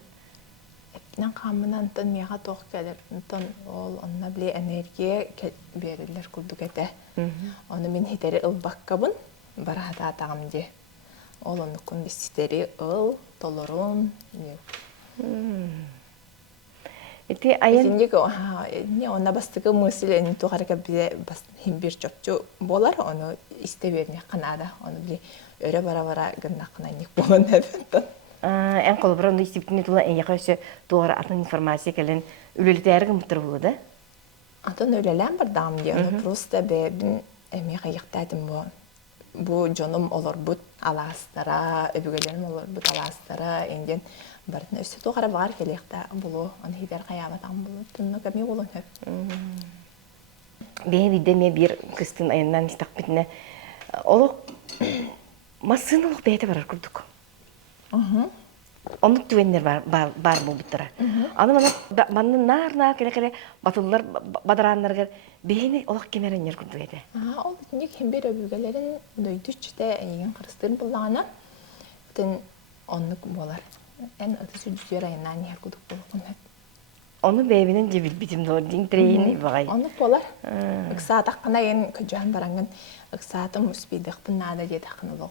Эккине каңгынан тон мега тох келер, тон ол онна биле энергия берилер курдук эте. Оны мен хитери ылбаккабын, барахата атагамде. Ол онукун истери ыл, толорун. Эти айын Итинник не онна бастыгы мысль эн тухарга бизе бас химбир чопчу болар, оны истеберне канада, оны били өрө бара гыннакына ник болон эбеттен. эн колброн дистиптне тула эн яхашы тугара атын информация келен үлелтерге мутыр булды. Антон өлелән бар дам диyor, просто бебин эми кайыктадым бу. Бу жонум олор бут аластара, өбүгөлөрүм олор бут аластара, энген бардын өсө тухара бар келекта булу, аны хидер каябатан булу, тунну кеми болон хөп. Бе биде ме бир кыстын айынан истак битне. Олук масынылык бете барар курдук. Онлук түвеннер бар бул буттара. Аны манны нар келе батыллар бадараннарга бени олук кемереннер курдук эде. Ол ник химбир өбүгөлөрүн дөйдүчтө эген кырыстын буллагана. Тен онлук болар. Эн атысы жүзөр айынан яр курдук болгон хөп. Оны бебинен жебил битим дор дин трейни багай. Онлук болар. Ыксаатак кана ен көжөн баранган ыксаатым успидик бунада жетакын олук.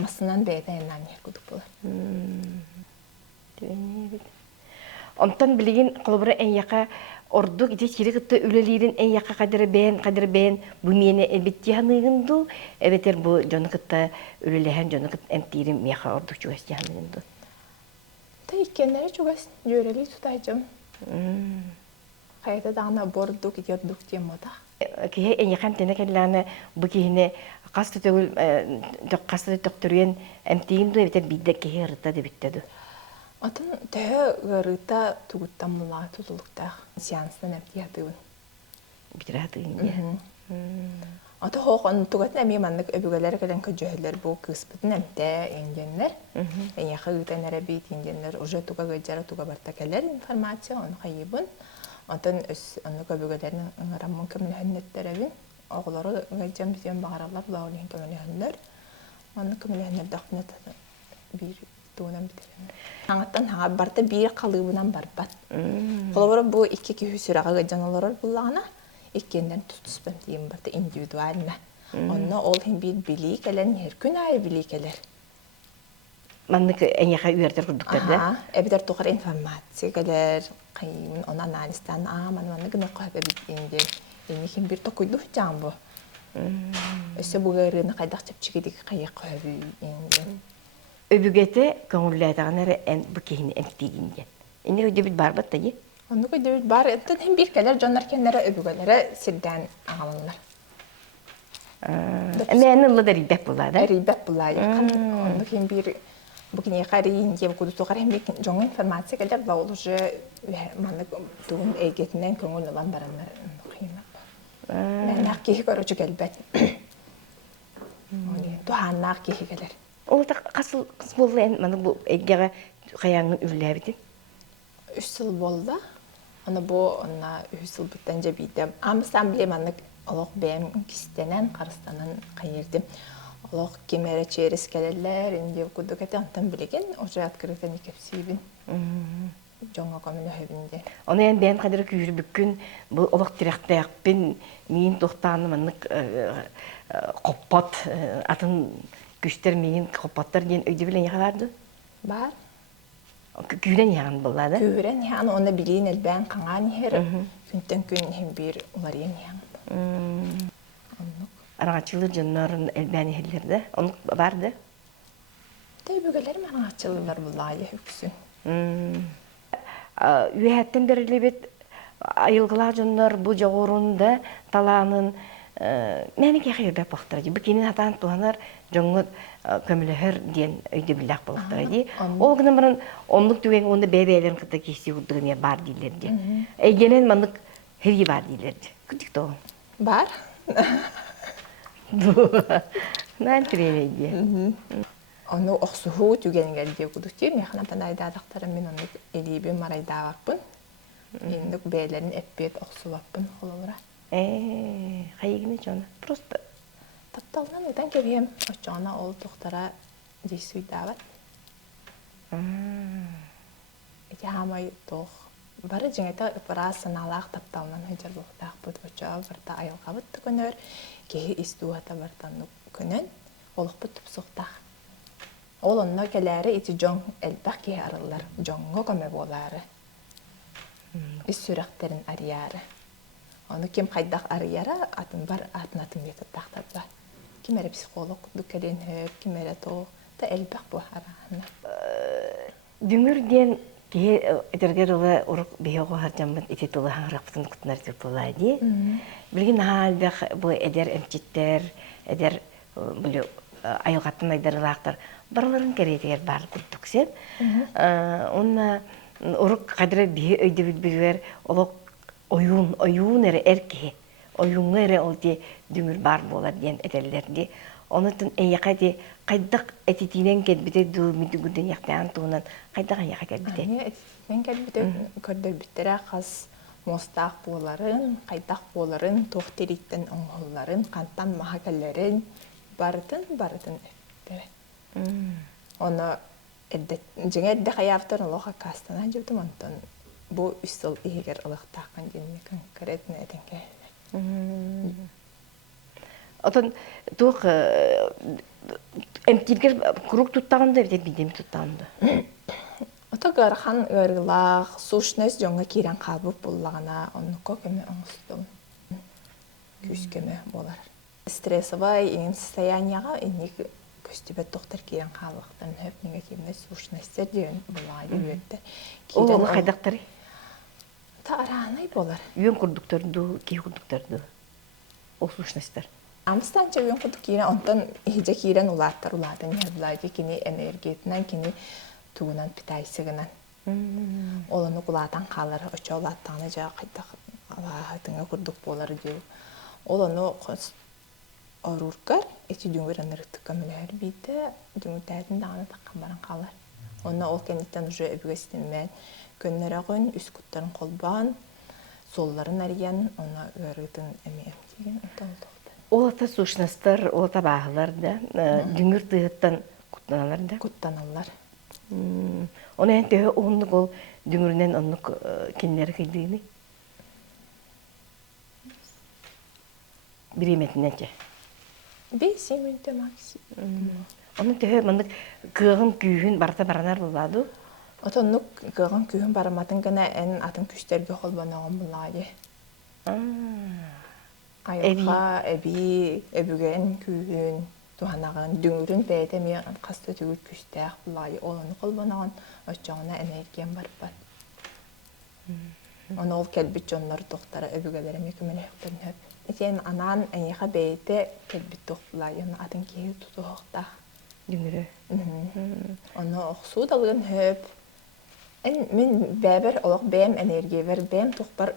Масынан бейден айынан яр курдук болар. Онтан билигин колбура эн яка ордук ите кирикытты үлелирин эн яка кадыры бен бу мени элбетти ханыгынду эбетер бу жонукытта үлелеген жонукыт эмтирим яка ордук чугас жаныгынду. Та иккенлери чугас жөрели тутайжым. Кайда дана бордук идёрдук темода. Кие эн якан тенекелланы бу кихине касты төгүл касты токтурен эмтиримду эбетер бидде кие рыта дебиттеду. Атын тәһә гырыта тугуттан мула тутулукта сеанстан әптиятыгын. Битиратыгын. Аты хоқон тугатна ми маннык өбүгөлөр келен көжөлөр бу кыспытын эмте энгеннер. Эйяха гытан арабит энгеннер уже туга гыжара туга барта келер информация он хайыбын. Атын өс аны көбүгөлөрүн ыңарамын көмөлөннөттөрөбүн. Оглары гыжам бизен багаралар лаулин көмөлөннөр. Аны көмөлөннөр дакнат бир туунан битерем. Аңаттан хаа барта бир калыбынан барбат. Колобора бу икки күйүсүрага гыжаналар буллагана. Иккенден тутуспен дейм барта индивидуально. Онно ол хим бир били келен her күн ай били келер. Маннык эн яка үйөртөр курдуктарда. Эбидер тухар информация келер. Кайын он анализтан манны гына кайбы битинде. Эми хим бир токуйду жамбу. Өсө бугарын кайдак чепчигидик кайы кайбы инде. Өбүгете көңүлләтәгәнәре эн бу кихини эмтигинген. Эне өдөбүт барбат таги. Onu koyduğu bar etten hem bir keler canlar kenara öbürgelere sirden ağalanlar. Meni lıda ribet buladı. Ribet buladı. Onu hem bir bugün yakari ince bu kudu tukar hem bir jonga informasiya keler ve oluşu manlık tuğun eygetinden köngül olan baranlar kıymak. Ben nakkihi korucu gelbet. Tuhan nakkihi gelir. O da kasıl kısmılı en manı bu eggere kayağının ürlebitin. 3 yıl boldu. Onu bu ona 3 yıl bitence bidem. Amsam bile manlık oluq benim kistenen karıstanan kayırdım. Oluq kemere çeyiz gelirler, indi kuduk eti antan bilegen, oca atkırıktan ikepsibin. Jonga komunu hövünde. Onu en ben kadar küyür bükün, bu oluq direkte yakpin, miyin tohtanı manlık koppat, atın güçler miyin koppatlar diyen öydü bilen yakalardı? Var. Küyüren yağın buladı? Küyüren yağın onu bilin elben kanğan yer. Günten gün hem bir ularıyın yağın. Arağaçılır canların elbeni hellerde, onu vardı? Tebügelerim arağaçılılar bulayı hüksün. Üyetten berili bit ayılgılar canlar bu jağurunda talanın meni kehir bep baktırıcı. Bu kenin hatan tuhanar jongut kömülehir diyen öydü billah baktırıcı. O günümün onluk tüven onda bebelerin kıta kişi hudduğuna bar değillerdi. Genel manlık heri bar değillerdi. Küçük de o. Bar? Ne treydi? Onu oxsuhu tügen geldi kuduk diyeyim. Yaxana panayda adaktarım ben onu elibi marayda varpın. Şimdi beylerin epbet oxsu varpın olamura. Hayıgını çona. Просто Tattaldan neden kebiyem? Oçana ol tohtara jisuy davat. Eki hamay toh. Barı jingeta para sanalaq tattaldan hajar buqtaq bud oça barta ayıl qabıt könör. Kehi istu hata bartanı könön. Oluq bud tupsuqtaq. Olunna keleri iti jong elbaq ki arılar. Jongo kome boları. Ис сүрәктерин арыяры. Оны кем кайдак арыяра атын бар атын бет тактарда. Кимере психолог дүкәден хөп, кимере то та элбәк бу харана. Дүңүрден этергер ола урук бейого харжамын ити тулы хаңрапытын кутнар деп булайди. Билген халбек бу эдер эмчиттер, эдер бул айылгаттын айдарылактар барларын керетер бар куттуксеп. Онна урук кадра бие өйдө билбер олок oyun ere erkeği, oyun ere oldu dümür bar bolar diyen edellerdi. Onun için yakaydı kaydak etitinen gelbide du miduguden yaktayan tuğunan kaydak yaka gelbide. Ben gelbide kördür bittere kas mostaq boların, kaydak boların, tohteritten oğulların, kantan mahakellerin barıtın ettere. Onu jenge edde hayaftan Allah'a kastana jibdim ondan. Bu üstül iyiger ılıqtaqan dinni konkretne edenke. Otan tuğ emtirger kuruk tuttağında bir de bidemi tuttağında. Ota garhan ırgılaq, suşnes jonga kiren qabıp bullağına onu kökeme oңустум. Küskeme bolar. Стрессовый состояниега иник көстүбөт доктор kiren qabıqtan höp негативный сущностер деген булайды бөттө. Ол хайдактары Таранай болар. Үйен курдуктарду, кей курдуктарду. Ол сущностер. Амстанча үйен курдук киren онтон иже киren улаттар уладан ядылайды кини энергиятынан кини тугунан питайсыгынан. Оланы кулатан калар, очо улаттаны жа кайда алатыңа курдук болар дию. Оланы оруркар, эти дүңгөрөн ырыктык көмөлөр бийде, дүңгөрдөрдүн дагы таккан баран калар. Онна ол кенеттен уже өбүгөстүмөн көннөрөгөн үс куттарын колбан, солларын арыян, она өрүтүн эми деген отолдукта. Ол ата сущностер, ол ата багылар да, дүңгөр тыгыттан куттаналар да. Куттаналар. Оны энтө оннук ол дүңгөрүнөн оннук кинлери кыйдыгыны. Биреметинече. 5 минутта максимум. Onun tühe mandık kığın kühün barata baranlar buladı. Otonnuk kığın kühün baramatın gana en atın küçterge kolbanağın bulayı. Ayıqa, ebügen kühün, tuhanağın, düngürün beydemeyen kastı tügül küçter bulayı. Olanı kolbanağın açacağına enerjiyen barbar. Onu ol kelbit onları doktora ebügelerim yükümüne yoktan höp. Eken anan ayıqa beyde kelbit dokbulayı. Atın kehi tutuğda. Дүңүрө. Onu oxsud algın höp. Min bäber olaq bäm enerjiya ver, bäm toqbar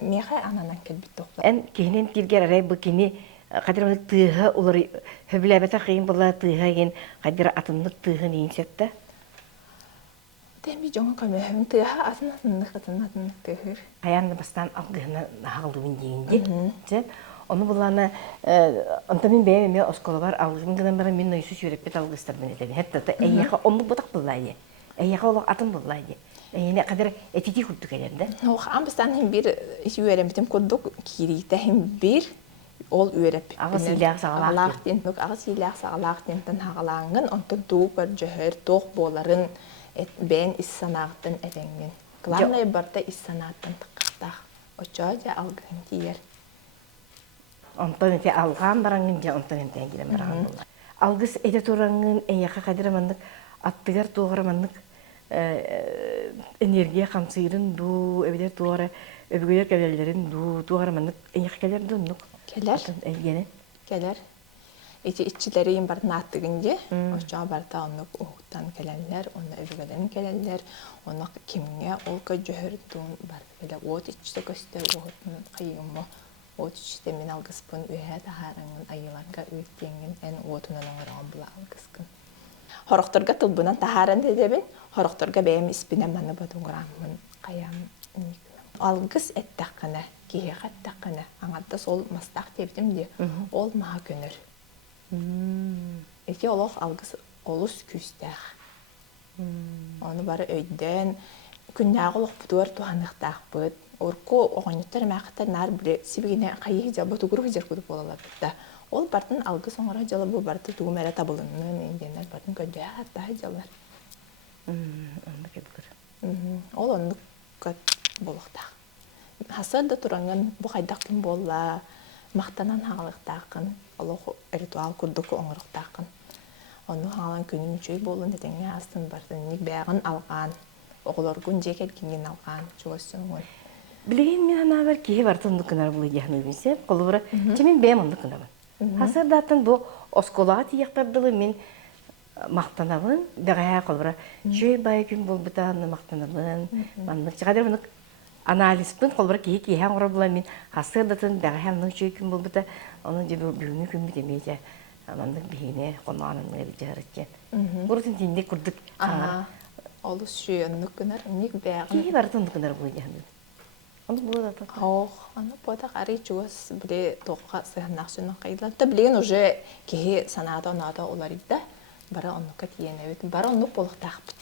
meha ananan kelbit toqbar. En kihinin tirger aray bu kini kadir onu tığha olur höbülebete kıyın bula tığha yen kadir atınlık tığın insette. Demi jonga kömehün tığha atınlık tığır. Ayağını bastan algıhına hağlıbın deyince. Onu bulana antamin beğenmeye oskolu var algın gıdan bara min noysu şürepet algıstar beni dedi. Hatta da eyyaha onu budak bulaydı. Eyyaha olaq atın bulaydı. Yine kadar etiti kurtuk elerde. Ox ambastan hem bir işi öğrenmedim koduk kirite hem bir ol öğrep. Ağız ilaq sağlaq. Ağız ilaq sağlaq den hağalangın ondan tuğ bir cöhör toq boların ben issanaqdan edengin. Главное барда issanaqdan tıqtaq. Oçaca algın diyer. Ondan ete alğan barangınca ondan ete giren barang bular. Algıs ete torangın en yaka kadira mandık attıgar tuğara mandık enerjiya kamsıyırın du evler tuğara öbügüler kelerlerin du tuğara mandık en yaka keler dunduk. Keler. Gene. Keler. Eti iççileri barına attığınca oçağa barda onu uğuttan kelenler, onu öbügelerin kelenler, onu kimge olka cöhürtün barda keler. Oğut iççide göster uğutun kayığımı. Oğut iççide min algıspın üye daharangın ayılarga üyettiğinin en uğutunun oğurağın bula algıskın. Horoktorga tılbınan taharan dedebin, horoktorga benim ispinem manı badungramın kayam nikna. Algıs ettakana, kihe kattakana, anadda sol mastaq tebdim diye, ol maha gönür. Eki oloq algıs olus küstaq. Onu bari öyden, künnağ oloq buduvar tuhanıqtaq bud. Orku oğanyutlar mağıttar nar bile sibigine kayı hijabı tuğuru hijar kudup olalabitta. Ol bardan algı sonra jala bu barda tuğu mera tabılının engenler bardan ködüğe hatta hijalar. Onu kedir. Ol onu болуктак. Хасырда туранган бу хайдакын болла, мактанан хаалыктакын, олох ритуал курдук оңоруктакын. Onu halan günüm çöy bolun dedenge astın bardın ник бәгын алган. Оголоргун жекет кingen алган. Чогосуңун. Билген мен ана бар кие бар тондукунар бул яхны билсе, колбура чемин бем ондукунар. Хасырдатын бу осколат яктардылы мен мактанабын, бәгә колбура чөй бай күн болбутан мактанабын. Мандык чыгадыр буны анализбын колбура кие кие хаңра була мен хасырдатын бәгә хәмнең чөй күн болбута, аны җибе бүгүнү күн битемеҗә. Амандык бигине конманын берҗәрәткән. Бурсын тинде курдык. Олус шүйөннүк күнөр ник бәгын. Кие бар тондукунар бул яхны. Onu burada da. Onu burada qarı çuğuz bile toqa sığınaqsının qaydılar. Da bilgin уже kehi sanada onada olar idi. Bara onu katiyene evet. Bara onu boluq taqbıt.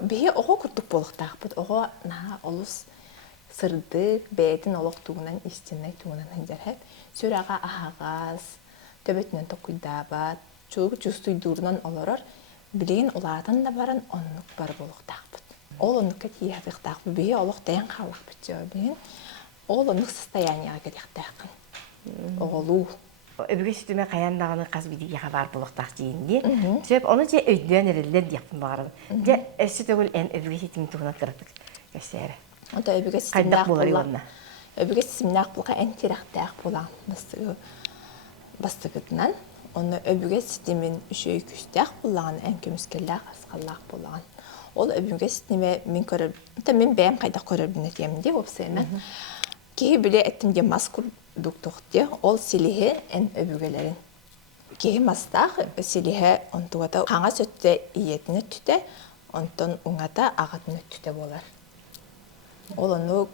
Bihi oğu kurduk boluq taqbıt. Oğu na olus sırdı beytin oluq tuğunan istinay tuğunan hanjarhep. Sörağa ahağaz, töbetinden toquydabat, çoğu cüstüydurdan olurur. Bilgin olardan da baran onluk bar boluq taqbıt. Ол оннукка тиэхтаах бие олох таян халах битчээ бин. Ол оннук состояниега кетэхтаахын. Оголуу. Öbürü sütüme kayandağını kaz bir diye haber buluqtaq deyindi. Sebep onu ce öydüyen eriller yaptım bağırım. Ce süt ögül en öbürü sütümü tuğuna kırdık. Gösteri. O da öbürü Kaynak bular yoluna. Öbürü sütümnaq bulqa en tiraxtaq bulan. Bastıgıdından. Onu öbürü sütümün üşüyü küstaq bulan en kömüskellaq asqallaq bulan. Ол öbürge sisteme min körür. Tabii ben kayda körür binetiyem diye opsayna. Ki bile ettim diye maskur doktordi. Ol silihe en öbürgelerin. Ki mastaq silihe ontuada hanga sötte iyetini tüte, onton ungata ağatını tüte bolar. Ol onu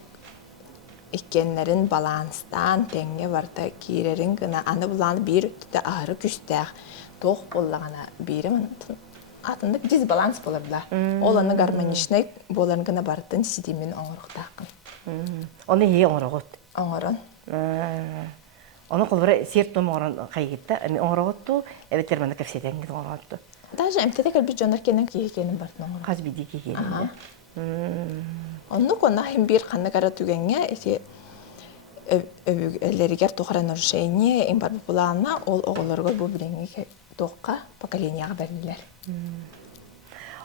ikkenlerin balanstan tenge varda kirerin gına anı bulan bir tüte ağrı küstaq. Toq bollağına birim атында дисбаланс боларда. Ол аны гармоничный боларгына бардын сидимин оңоруктакын. Оны ие оңорогот. Оңорон. Оны колбара сертом оңорон кайгытта, эми оңороготту, эбеттер мана кефседен гит оңороготту. Даже эмтедек бир жонор кенен кийгенин бардын оңорон. Каз биди кийгенин. Онну кона хим бир канны кара түгенге эти өбүлеригер тухара нарушение им бар булана ол оголорго бу билеңге тоққа поколенияға бердилер.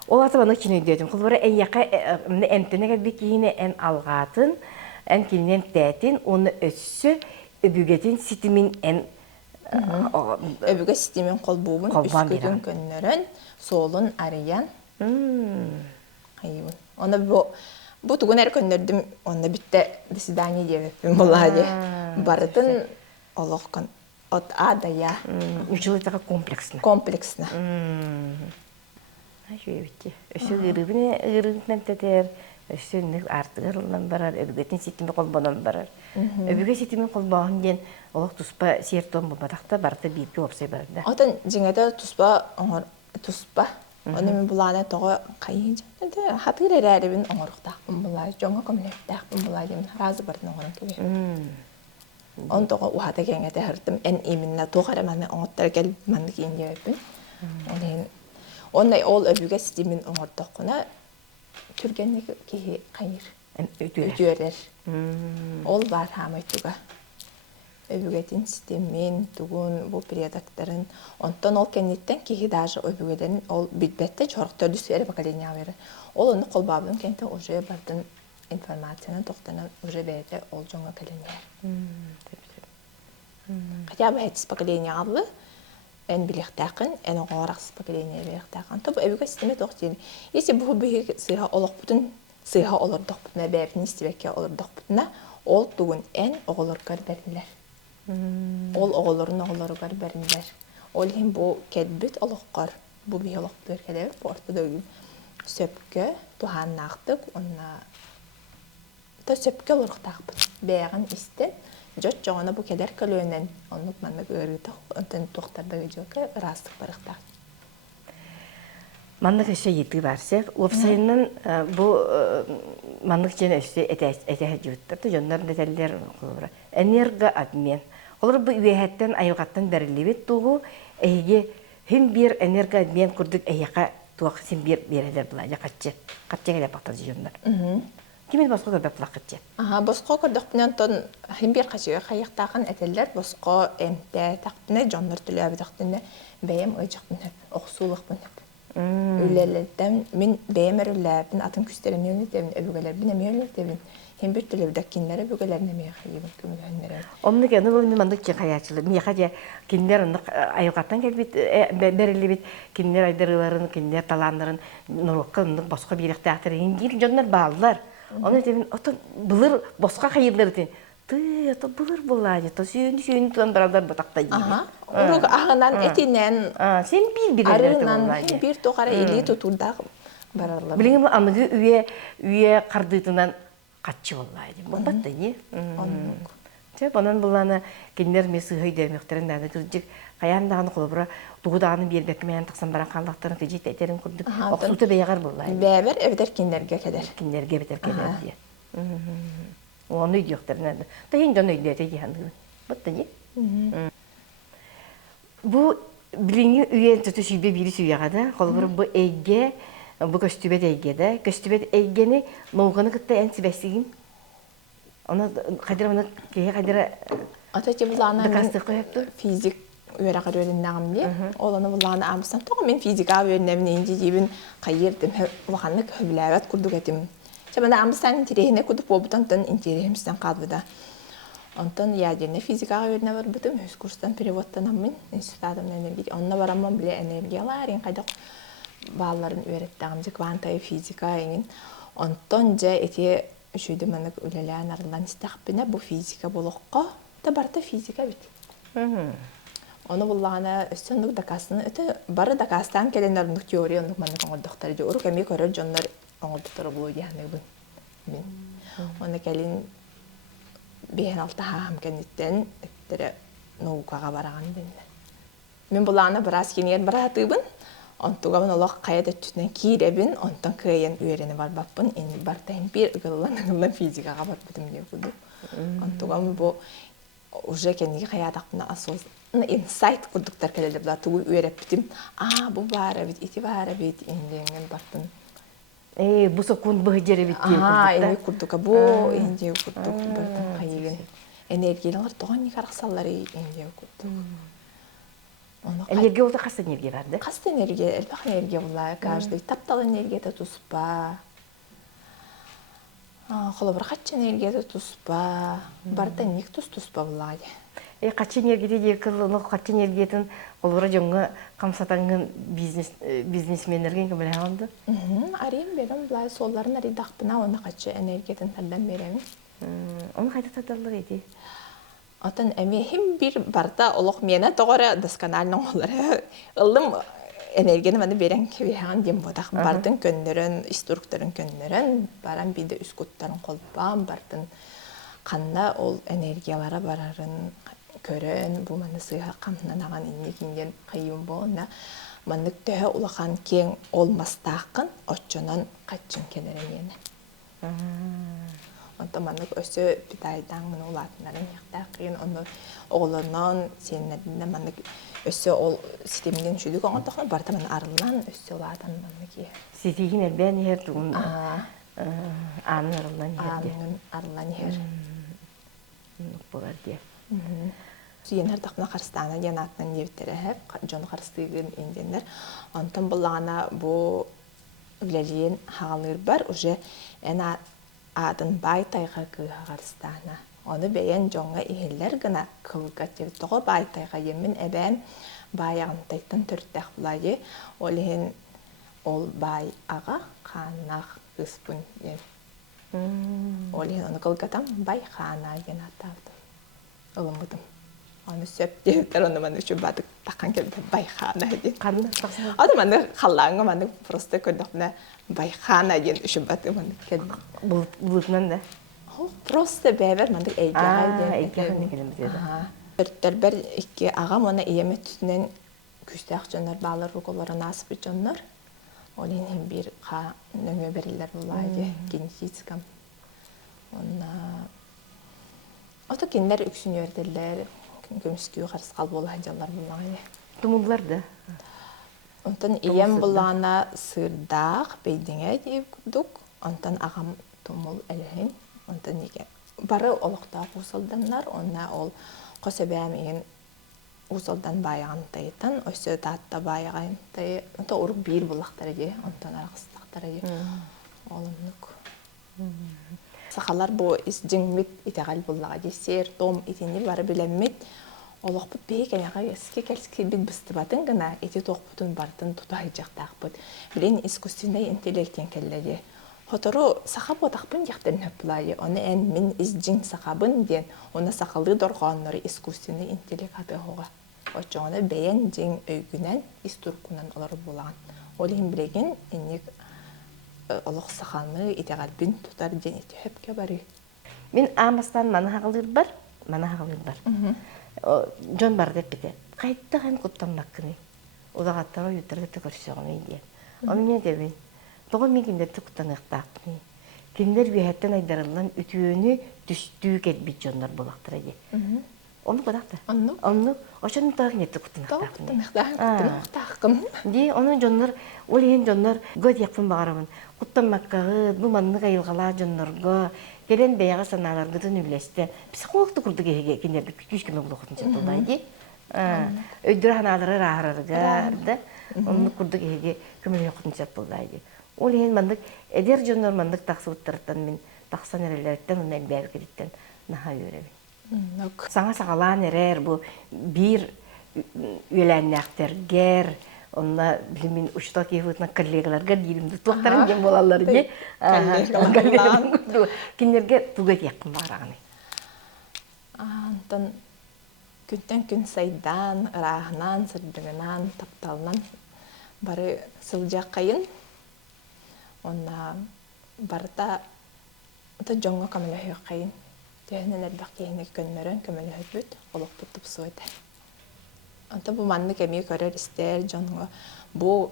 Ол аты баны кине дедим. Колбара эн яка эмтенеге бикине эн алгатын, эн кинен тәтин, оны өссө өбүгетин ситимин эн өбүгө ситимин колбуубун үскөтүн көннөрөн, солун арыян. Айбын. Оны бу тугун эр көннөрдүм, оны битте до свидания дебеппин булади. Бардын олоккон от А до Я. Училась такая комплексно. Комплексно. А что видите? Все гырыбын тетер, все нэг артыгырылдан барар, өбүгетин ситиме колбонон барар. Өбүгө ситиме колбоон ден олох туспа сертон бубатакта барта бирки опсай барда. Отан жиңеде туспа. Оны мен булана тога кайын жана хатыр эрерибин оңоруктакпын булай, жоңго комнеттакпын булай дем разы бардын оңорон кеби. Он тога ухата кеңете хыртым эн именно тогара маны оңоттар кел маны кийиндебеппин. Ондай ол өбүгө системин оңортокуна түргенник ки кайыр. Өтүөрер. Ол бар хамайтуга. Өбүгөтин системин тугун бу предактарын онтон ол кенеттен ки даже өбүгөдөн ол битбетте чорукта дүсөөр поколения бери. Ол ону колбабын кенте уже бардын информацияны тоқтана уже берде ол жоңа келенер. Хотя бы эти поколения аллы, эн билектакын, эн оғарақсыз поколения билектакын. Тобу эбігі системе тоқтейін. Если бұл бігі сыйға олық бұтын, сыйға олырдық бұтына, бәбін істебекке олырдық бұтына, ол туғын эн оғылырғар бәрінлер. Ол оғылырын оғылырғар бәрінлер. Ол ең бұл кәдбіт олыққар, бұл бігі олық бұтыр кәдебі, бұл ортада өгін сөпкі, туған нақтық, онына та сөпкі олырықтақ бұт. Бәғын істен, жот жоғына бұл кәдер көлөнен, онлық маңнық өргітіқ, онтын тоқтардағы жоғы растық барықтақ. Маңнық өсі еті барсық, ұлыпсайынан бұл маңнық жені өсі әтәхі жүттірді, жонларын дәтәлілер қолыра. Энерго обмен. Олар бұл үйәттен, айуғаттан бәрілебет тұғы, әйге хім бір энерго обмен күрдік әйеқа туақ сен берелер бұла, я қатчы келе бақтар жүйемдер. Кемел босқо көрбек бұлақ қатчы? Босқо көрдік бұнан тон химбер қачыға қайықтағын әтелер босқо әмті тақпыны жонлар түлі әбідіқтіні бәйім ұйжықтын оқсулық бұнып. Үлелерден мен бәйім әрілердің атын күстеріне өнетебін, әбігелербін әме өнетебін. Химбер түлі әбідіқкенлері әбігелеріне мея қайыбын көмілі. Онны кені бұл мандық кен қаячылы. Меха де кендер айылғаттан келбет, бәрілі бет, кендер айдырыларын, кендер таланларын, нұрыққа босқа беректі ақтыры. Енгейл жонлар бағылар. Оны әтебін, бұлыр босқа қайырлар екен. Ты, бұлыр бұлады, сүйін тұлан баралдар бұтақта дейбі. Ұрық ағынан әтінен сен бір арынан бір тоғара елі тұтурдағы баралар. Біліңім, анығы үйе қардытынан қатшы болайды. Бұлбатты, не? Онан бұланы кендер месі өйді өмектерін дәді күрджік қаяндағаны қолы бұра тұғыдағаны бербек мәйін тақсан баран қалдақтарын кежет әтерін күрдік. Оқсуты бейғар болайды. Бәбір әбідер кендерге кәдер. Кендерге бітер кәдер де. Оны үйді өқтерін әді. Тайын жон өйді әді дейханды. Бұтты, не? Бұл біліңі үйен тұты сүйбе бірі сүйеғады. Қолы бұра бұл әйге, бұл көстүбет әйгеді. Көстүбет әйгені ноғаны күтті ән сібәсігін. Оны қадыр мұны кейі қадыры Атачы бұланы мен физик үйерағыр өріннағым бе. Оланы бұланы амыстан тоғы мен физика өріннәмін енде дейбін қайырдым. Бұлғаны көбіләвәт күрдік әтім. Чабанда амыстан интерейіне күдік болбытан тын интерейімістен қалбыда. Онтан ядеріне физика өрінне бар бұтым. Өз курстан переводтан амын. Институтадымын энергия. Онына барамын біле энергиялар. Ең қайдақ балаларын өйреттіғымды квантайы физика еңін. Онтан жа әте үшүйді мәнік өлелән арылан істіқпіне бұл физика болуққа да барта физика бит. Оны бұллағына өстендік дакасыны, өті бары дакастан келен орындық теория ондық мәнік оңырдықтары де ұрық әме көрір жонлар оңырдықтары болу дейханы бұн. Оны келін бейін алты хағам кәнеттен өттері наукаға бараған дені. Мен бұллағына біраз кенер баратыбын. Онтуғамын олақ қайда түтінен кейребін, онтан көйен үйерені бар баппын, енді бартайын бір ұғылан физикаға бар бұдым деп бұды. Онтуғамын бұл уже кенеге қаядақпына асуызны инсайт күрдіктар кәлелі бұлар тұғы үйереп бітім. Бұл бар әбет, ити бар әбет, енденген баппын. Бұл соқуын бұғы жері біткен күрдікта? Енді күрдікі бұл, енді күрдік бартын қайеген. Энергиялар тұған не қарақсалары енді күрдік. Энергия олда қаста энергия барды? Қаста энергия, әлбақ энергия олай, каждый таптал энергияда тұспа. Қолы бір қатшы энергияда тұспа, барда нек тұспа олай. Қатшы энергияда декіл, қатшы энергиятын қолыбыра жоңғы қамсатаңын бизнесменерген көмілі алды? Арейін берім, бұлай соларын аридақпына, оны қатшы энергиятын тардан беремін. Оны қайда тадарлық еді? Отан әмейім бір барда олық мені тоғыры досканалының олары ұлым энергияны мәні берен кебеған дем бодақ. Бардың көнлерін, инструкторын көнлерін, баран биді үс көттарын қолпан, бардың қанда ол энергиялары барарын көрін, бұл мәні сыйға қамынан аған инне кейінден қайым болына. Мәнік төхі ұлақан кен олмастақын, отчынан қатшын келерін ені. Онта маннык өсі бидайдан мұны олатынларын яқта қиын, оны оғылынан сенлерінде маннык өсі ол системден жүдік оңырдықны барда мәні арылан өсі олатын маннык е. Сетеген әлбән ер тұғын анын арылан ерде. Анын арылан ер. Болар де. Сүйенер тақпына қарыстағына янатынан ебіттері әп, жоны қарыстығын ендендер. Онтан бұлағына бұл үлелейін хағалыр бар, уже әна адын бай тайға кыға қарыстағына. Оны бәйен жоңға ихелер гына кылға тегі тоғы бай тайға емін әбән баяғын тайттан түрттәқ бұлайы. Ол бай аға қанақ ұспын ен. Олеген оны кылғатам бай қана ен атавдым. Ұлым бұдым. Оны сөп деуттер, оны мәні үші бадық таққан келді бай қана ен. Қарны тақсың? Ады мәні қалаңы мәні просто көрдіқіне бай қана ен үші бадық мәні келді. Бұлытынан да? Просто бәбір мәндік әйгеғай келеміз еді. Өрттер бір екі ағам оны иеме түтінен күстәқ жонар бағылар рұғыларын асып жонар. Олен бір нөңе берілер бұлайды, генетикам. Ота кендер үксін өрдерлер, көміскеу қарысқал болу ханжалар бұлайды. Тұмылдар да? Онтан Тугу ием сырда. булана сырдаах бейдиңе дип курдук. Онтан агам тумул элехин. Онтан неге бары олохта усалданнар. Онна ол косебәмеген усалдан баягантайдан, өсө татта баягантай. Онта урук бир булактар ди. Онтан аракыстактар ди. Олымнук. Сахалар бу ис жиңмит итегал буллага дисер том итини бары билеммит. Олоқпыт бейк әнеға еске кәлске бит быстыбатын гына эти тоқпытын бартын тутай жақтақпыт. Білен искусственный интеллектен кәлләде. Хотору сақап отақпын яқтарын хөппілайы. Оны ән мен изжин сақабын ден, оны сақалы дорғанлары искусственный интеллект аты хоға. Очоңыны бәйен жин өйгінен истуркунан олар болаған. Ол ең білеген енек олық сақалны итеғалбін тұтар ден еті хөпке бары. Мен амастан манахағылыр бар. Жон бар деп бите. Қайтты хан құттанмаққыны. Удағаттары үйтіргі көрсеғыны дейін. Оны мен дебін. Тоғы мен кендерді құттанықтақпыны. Кендер бейхеттен айдарылан үтіөні түстүү кетбет жонлар болақтыра де. Onu kadar da. Onu aşağıdan takip etti Kutunaqtaqın. Di onun jonlar, oleyen jonlar göd yakın bağırımın. Kuttanmakkağı, bu manlık ayılğalar jonlarga, gelen beyağı sanalar gıdın ülesten. Psikologtu kurdu kendilerdi, küçük kime bulukutun çatıldaydı. Öydürü hanaları rahararıga, onu kurdu kime bulukutun çatıldaydı. Oleyen manlık, eder jonlar manlık taqsı uttırıttan, men taqsan ereleritten, onu elbəyər geditten, naha öğrebi. Sana sağalan erer bu bir üyelenekterger, onunla bilimin uçta keyfetine kollegalarga diyelim de tuğtarın gen bolalları ne? Kinlerge tuğet yakın varağını. Antan günden gün saydan, rahnan, sırdırınan, taptalnan bari sılacak kayın. Ona barda da jonga kamala kayın. Tehnen elbaq yeğenek gönmeren kömeli höbüt, oluq butup soyda. Anta bu manны kemi körer ister, jonga bu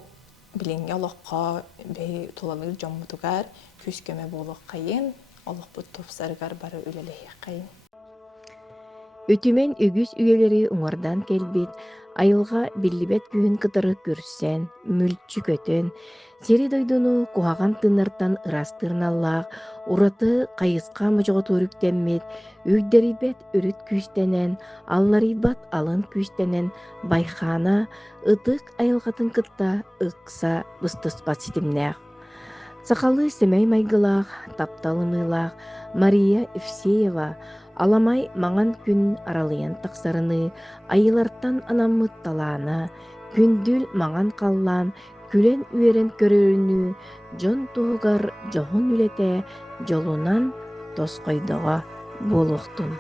bilinge oluqqa behi tulalır jonmutugar, küs köme boluq kayın, oluq butup sargar barı ülelehi kayın. Ötümen ügüs üyeleri uңардан келбит, айылға биллибет күйін кытыры көрсен, мүлчү көтөн, сери дойдуну куаган тыныртан ырастырналлаах, ураты кайыска мыжого турүктенмет, үйдерибет үрүт күүстенен, алларибат алын күүстенен, байхана, ытык айылгатын кытта ыкса быстыспат ситимнеах. Сақалы Семей майгылаах, тапталымылаах, Мария Евсеева, аламай маңан күн аралыян тақсарыны, айылартан анаммыт талаана, күндүл маңан қаллан, күлен үйерен көрөрүнү, жон туһугар жоһун үлете, жолунан тосқойдоға болуқтун.